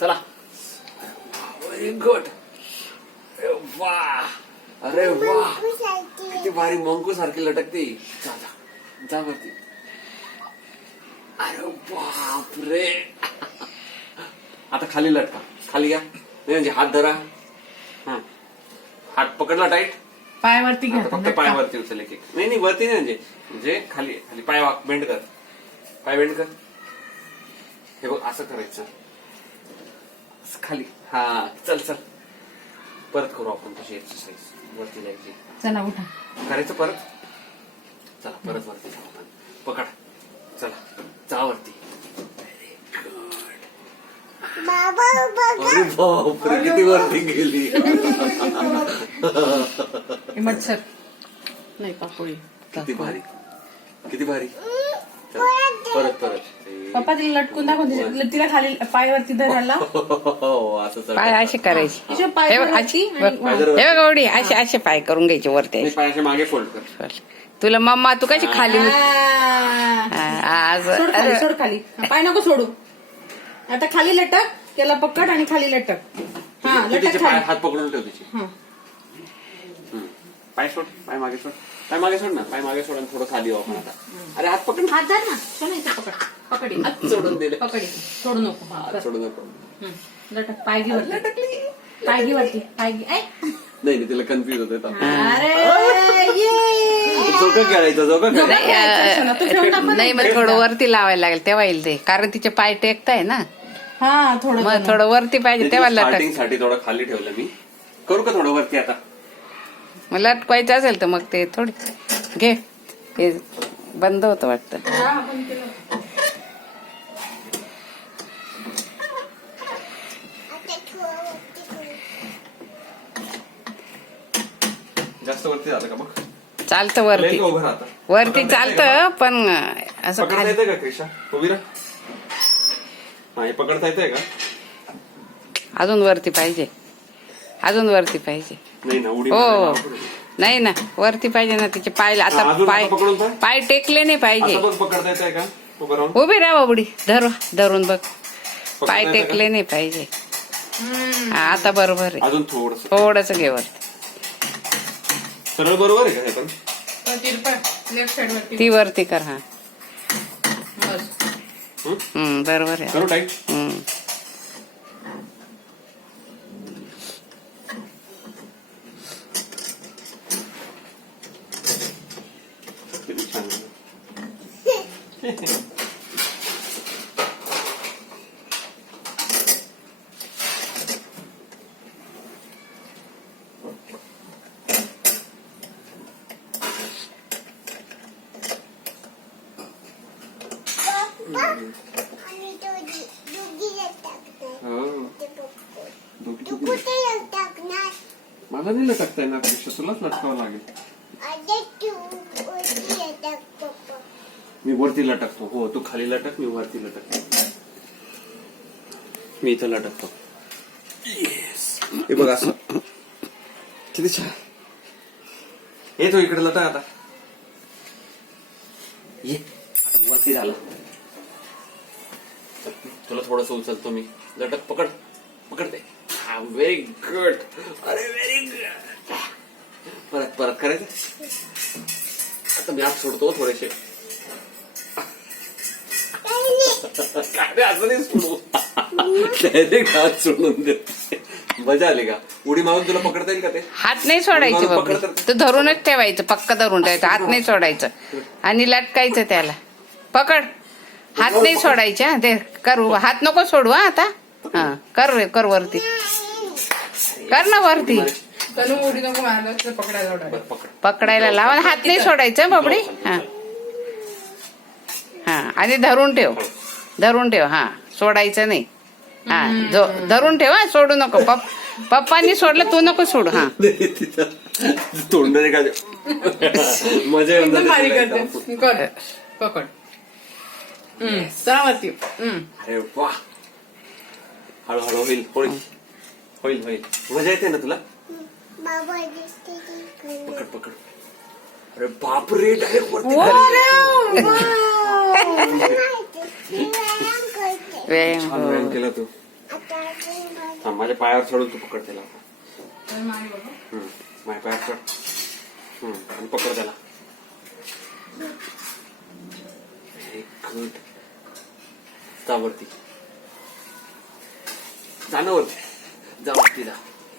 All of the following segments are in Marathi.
चला. Very good. अरे वा, अरे वा, किती भारी मंकू सारखी लटकते. जा जा जा वरती. अरे बापरे. आता खाली लटका. खाली घ्या. म्हणजे हात धरा. हात पकडला टाईट. पायावरती घ्या. फक्त पायावरती उचल एक. नाही नाही वरती नाही. म्हणजे खाली खाली पाय बेंड कर. पाय बेंड कर. हे बघ असं करायचं. खाली. हा चल चल. परत करू आपण तशी एक्सरसाइज. वरती जायची. चला उठा. करायचं परत. चला परत वरती जाऊ आपण. पकड. चला जा वरती. अरे बापरे किती वरती गेली. मच्छर नाही पापोळी. किती भारी किती भारी. परत परत. पप्पा तिला लटकून दाखवून तिला खाली पायावरती धरायला. पाय असे करायचे. तिच्या पायावरती हे बघ गौडी असे असे पाय करून घ्यायचे वरती. पायाच्या मागे फोल्ड कर. तुला मम्मा तू कशी खाली सोड खाली, सोड खाली. पाय नको सोडू. आता खाली लटक. त्याला पकड आणि खाली लटक. हा लटक खाली. हात पकडून ठेव तिची. पाय सोड. पाय मागे सोड. पाय मागे सोड ना. पाय मागे सोड आणि थोडं खाली आपण आता. अरे हात पकड. हात धर ना. सोडायचं पकड. पकड. सोडून दिले. पकड. सोडू नको. सोडू नको. लटक. पाय घे वरती. पाय घे वरती. पाय घे. नाही तिला कन्फ्युज होते. अरे जोका खेळायचं. जोका खेळायचं. नाही मग थोडं वरती लावायला लागेल तेव्हा येईल ते. कारण तिचे पाय टेकताय ना. हा थोडं मग थोडं वरती पाहिजे तेव्हा लटक. साठी थोडं खाली ठेवलं मी. करू का थोडं वरती आता. मग लटकवायचं असेल तर मग ते थोडी घे. हे बंद होतं वाटतं. जास्त वरती झालं का बघ. चालतं वरती. वरती चालतं पण असं पकडता खाली. येतंय का क्रिशा. उभी राहा. हे पकडता येतंय का. अजून वरती पाहिजे. अजून वरती पाहिजे. नाही ना उडी. हो नाही ना वरती पाहिजे ना तिचे पाय. आता पाय पाय टेकले नाही पाहिजे. पकडता येतंय का. उभं राहून. उभी राहा बाबडी. धरून बघ. पाय टेकले नाही पाहिजे. आता बरोबर आहे. अजून थोडस घे वरती. सरळ बरोबर आहे का हे पण. लेफ्ट साइड वरती. ती वरती कर. हा बरोबर आहे. करू टाईट. किती छान. मला नाही लटकता येणार. तुलाच लटकावं लागेल. मी वरती लटकतो. हो तू खाली लटक. मी वरती लटकतो. मी इथं लटकतो. हे बघ असं. किती छान. ये तो इकडे लटक आता. ये आता वरती झाला. तुला थोडस उचलतो मी. लटक. पकड. पकडते. हा व्हेरी गुड. अरे व्हेरी गुड. परत परत करायचं. आता मी हात सोडतो थोडेसे. काय असं नाही सोडू. डायरेक्ट हात सोडून देते. मजा आली का. उडी मारून तुला पकडता येईल का ते. हात नाही सोडायचे बाबा. तू धरूनच ठेवायचं. पक्क धरून ठेवायचं. हात नाही सोडायचं आणि लटकायचं त्याला. पकड. हात नाही सोडायचे. ते करू. हात नको सोडू. हा आता हा कर वरती. कर ना वरती. पकडायला लावा. हात नाही सोडायचं बाबडी. हा हा आणि धरून ठेव. हा सोडायचं नाही. हा धरून ठेव. हा सोडू नको. पप्पांनी सोडलं तू नको सोडू. हा तोंड रे का. मजा येऊन जाते. पकड. चला वरती. अरे वा. हळूहळू होईल. होईल मजा येते ना तुला. पकड. अरे बापरे डायरेक्ट वरती. व्यायाम केला तू. हा माझ्या पायावर चढून तू पकड त्याला. तर मागे बघा. माझ्या पायावर चढ. आणि पकड त्याला. गुड. जा वरती. जा ना वरती. जा वरती जा.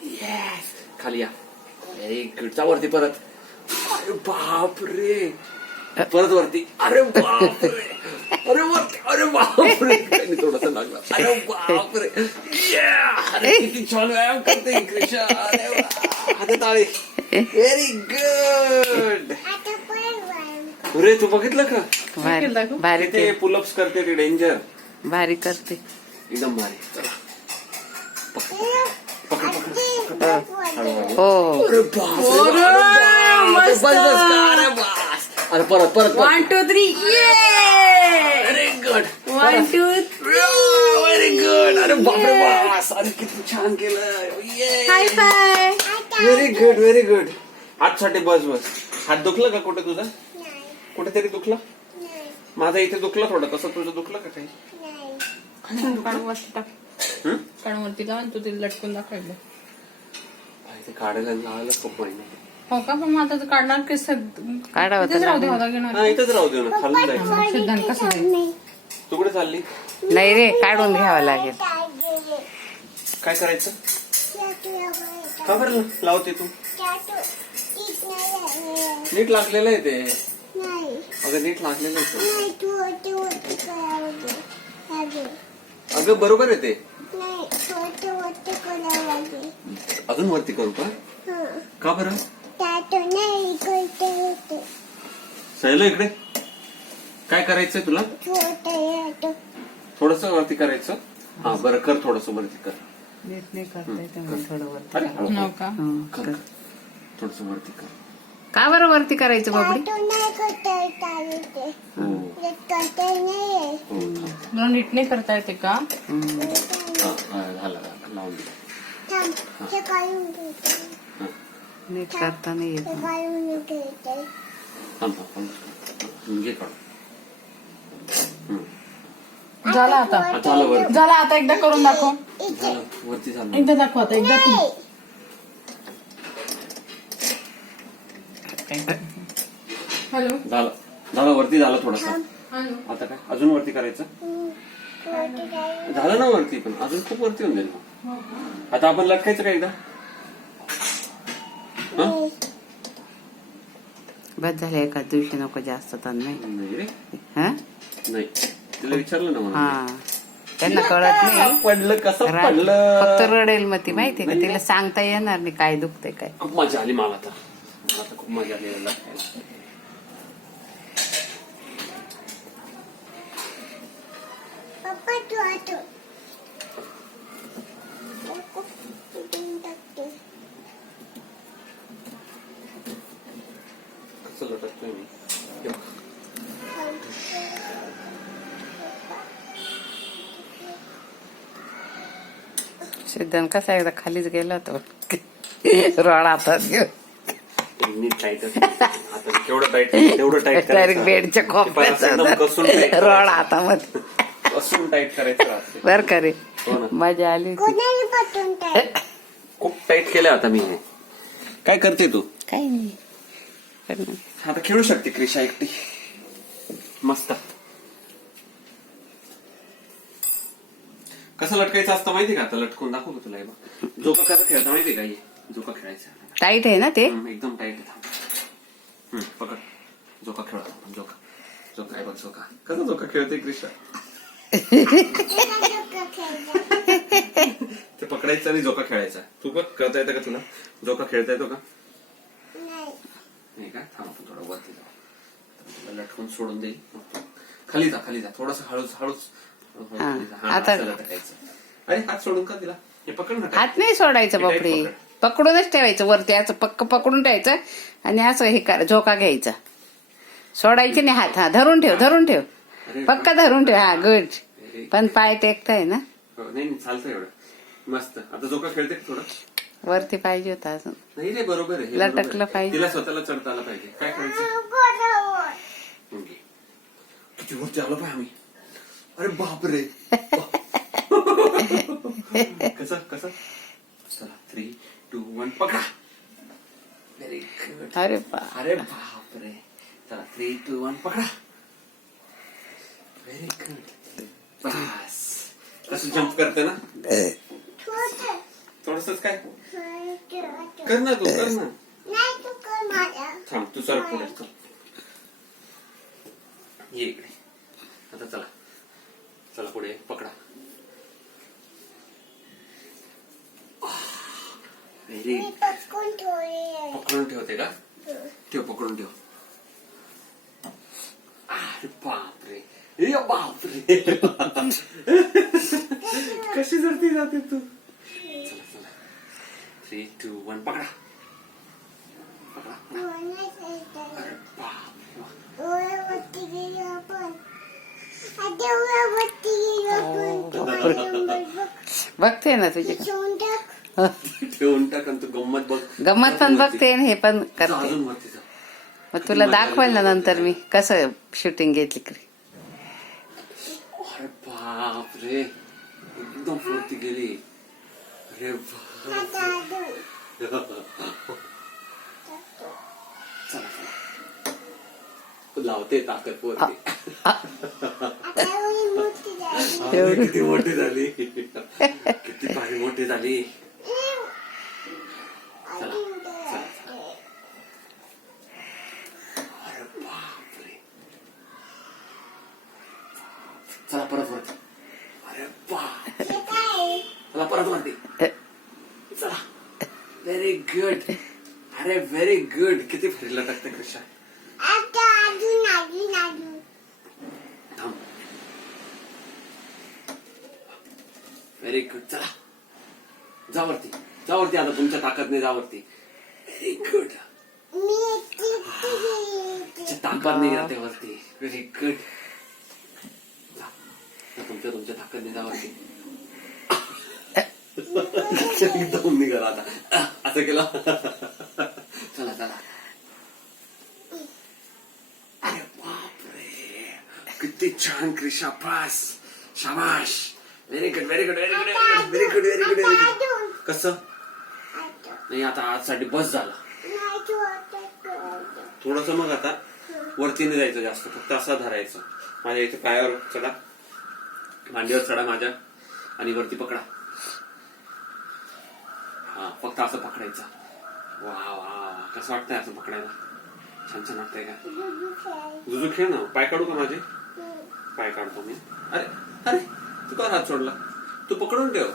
येस. खाली या. Very good. जा वरती परत. अरे बापरे. परत वरती. अरे बापरे. अरे वरती. अरे बापरे. थोडासा लागला. अरे बापरे. अरे किती छान व्यायाम करते कृष्णा. अरे वा. हातात ताळी. Very good. अरे तू बघितलं का भारी ते पुलअप्स करते ते डेंजर. भारी करते एकदम भारी. चला पकड पकड. हो. अरे बाप. बस बस. अरे बस. अरे परत परत 1 2 3 व्हेरी गुड. 1 2 very good. अरे बापरे बस. अरे किती छान केलं. High five. Very good very good. हातसाठी बस बस. हात दुखलं का कुठे तुझा? कुठेतरी दुखलं? माझा इथे दुखलं थोडं. तसं तुझं दुखलं का काही? काढून वरती टाक. काढून वरती लावा. तू तिला लटकून दाखवायला. ते काढायला लावायला खूप महिना. हो का? पण मग आता काढणार की काढावं तर राहू दे. मला घेणार. हा इथंच राहू दे ना. खालून जायचं. सिद्धांत कसं जाईल? तू कुठे चालली? नाही रे, काढून घ्यावं लागेल. काय करायचं? का बरं लावते तू? नीट लागलेलं आहे ते. अगं नीट लागलेलं आहे ते. अगं बरोबर आहे ते. अजून वरती करू का बरं? सैल इकडे काय करायचंय तुला? थोडस वरती करायचं. हा बरं कर. थोडस वरती कर. नीट नाही करता येत म्हणून थोडं वरती. अरे हो का? कर. थोडस वरती कर. का बरं वरती करायचं बाबडी? मला नीट नाही करता येते का? झालं लावून दे. नीट करता नाही येत. घे काढ. झाला आता. झालं वरती. झाला आता. एकदा करून दाखव. झालं वरती झालं. एकदा दाखव आता. एकदा तू. हॅलो. झालं झालं वरती झालं थोडंसं. आता काय अजून वरती करायचं? झालं ना वरती. पण अजून खूप वरती होऊन जाईल मग. आता आपण लटकायचं का एकदा? बस झालं. एका दिवशी नको जास्त तर नाही. नाही रे. हा नाही तिला विचारलं ना मला. हा. त्यांना कळत नाही. पडलं कसं फक्त पडलं. रडेल मग ती. माहितीये का? तिला सांगता येणार नाही काय दुखतंय काय. खूप मजा आली मला तर. मला तर खूप मजा आली लटकायला. कसं लटकतोय मी. हे बघ. सिद्धांत कसा एकदा खालीच गेला होता. रड हातात घेऊन. नीट टाईट. आता केवढं टाईट तेवढं टाईट डायरेक्ट बेडच्या खोप्यात रड हातामध्ये. कसून टाईट करायचं राहते. बर का रे. हो ना. मजा आली होती. खूप टाईट केलं आता मी हे. काय करते तू? काही नाही. आता खेळू शकते क्रिशा एकटी मस्त. कसं लटकायचं असतं माहिती का? आता लटकून दाखवू का तुला? जोका कसं खेळता माहिती का? जोका खेळायचा. टाईट आहे ना ते. एकदम टाईट आहे. पकड. जोका खेळ. जोका जोका आहे बघ. जोका कसं जोका खेळते क्रिशा. ते पकडायचं आणि जोका खेळायचा. तू बघ करता येतं का तुला? जोका खेळता येतो का? नाही का? थांब आपण थोडं वरती जाऊ. तुला लटकून सोडून देईल. खाली जा खाली जा. थोडस हळूच हळूच. आता अरे हात सोडून का तिला? हे पकड ना. हात नाही सोडायचं बापडी. पकडूनच ठेवायचं वरती. असं पक्क पकडून ठेवायचं आणि असं हे कर. झोका घ्यायचा. सोडायचे नाही हात. हा धरून ठेव. धरून ठेव. पक्का धरून ठेव. हा गुड. पण पाय टेकताय ना. नाही चालतं एवढं मस्त. आता झोका खेळते थोडं. वरती पाहिजे होता अजून. नाही रे बरोबर आहे. लटकलं पाहिजे. तिला स्वतःला चढता आलं पाहिजे. काय करायचं? किती वरती आलो पाहिजे आम्ही. अरे बापरे. कसं कसं चला 3, 2, 1 पकडा. Very good. अरे बा अरे बापरे. चला 3, 2, 1 पकडा. Very good. बस. कसं जम्प करते ना थोडसच काय कर ना तू कर ना. थांब तू सर पुढे चल. ये इकडे. आता चला चला पुढे पकडा. व्हेरी पकडून ठेवते का ठेव पकडून ठेव. अरे बापरे. ए बापरे. कशी जरती जाते तू. चला चला 3, 2, 1 पकडा पकडा. अरे बापरे. बघते ना तुझी ठेवून टाक आणि तू गंमत बघ. गंमत पण बघते आणि हे पण जा, करते. अजून वरती जा. मग तुला दाखवाल ना नंतर मी कसं शूटिंग घेतली की. अरे बापरे एकदम वरती गेली. अरे चला चला लावते ताकद वरती. किती मोठी झाली किती भारी मोठी झाली. चला चला चला. अरे बापरे. चला परत वरती. अरे बाप चला परत वरती. चला व्हेरी गुड. अरे व्हेरी गुड. किती भारी लटकते कृष्णा. थांब. Very good. चला जा वरती जा वरती. आता तुमच्या ताकदने जा वरती. Very good. तुमच्या ताकदने जाते वरती. Very good. तुमच्या ताकदने जा वरती. एकदम निघाला आता असं केलं. चला चला. अरे बापरे किती छान क्रिशा. पास शाबाश. Very good very good very good very good very good very good. कसं नाही आता आजसाठी बस झाला. थोडस मग आता वरती नाही जायचं जास्त. फक्त असं धरायचं. माझ्या इथे पायावर चढा मांडीवर चढा माझ्या आणि वरती पकडा. हा फक्त असं पकडायचं. वा वा कसं वाटतंय असं पकडायला. छान छान वाटतंय का. जुजू खेळ ना. पाय काढू का माझे. पाय काढतो मी. अरे अरे तू का हात सोडला. तू पकडून ठेव.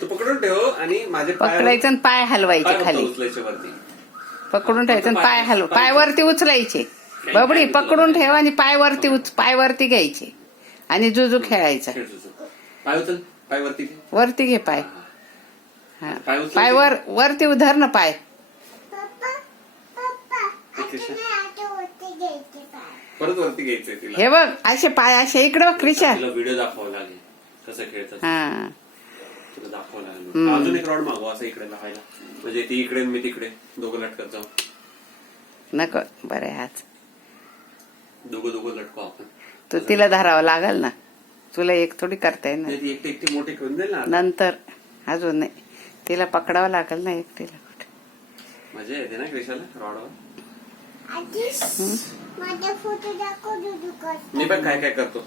तू पकडून ठेव आणि माझे पकडायचं आणि पाय हलवायचे खाली. उचलायचे वरती. पकडून ठेवायचं आणि पाय हलव. पाय वरती उचलायचे. बबडी पकडून ठेव आणि पाय वरती घ्यायचे आणि जुजू खेळायचा. खेळ जुजू. पाय उचल. पाय वरती घे. वरती घे पाय. हा पाय उचल. पाय वरती धर ना पाय. परत वरती घ्यायचंय तिला. हे बघ असे पाय असे इकडे बघ क्रिशा. तिला व्हिडिओ दाखवावं लागेल कसं खेळतात. हा तुला दाखवावं लागेल. अजून एक रॉड मागवा असं इकडे लावायला. म्हणजे ती इकडे मी तिकडे दोघं लटकत जाऊ. नको बरे हाच दोघं लटको आपण. तू तिला धरावं लागल ना. तुला एक थोडी करता येईल ना. ती एकटी मोठी करून देईल ना. नंतर अजून नाही. तिला पकडावं लागल ना एकटीला. मजा येते ना क्रिशाला रॉडवर. माझा फोटो दाखव. मी पण काय काय करतो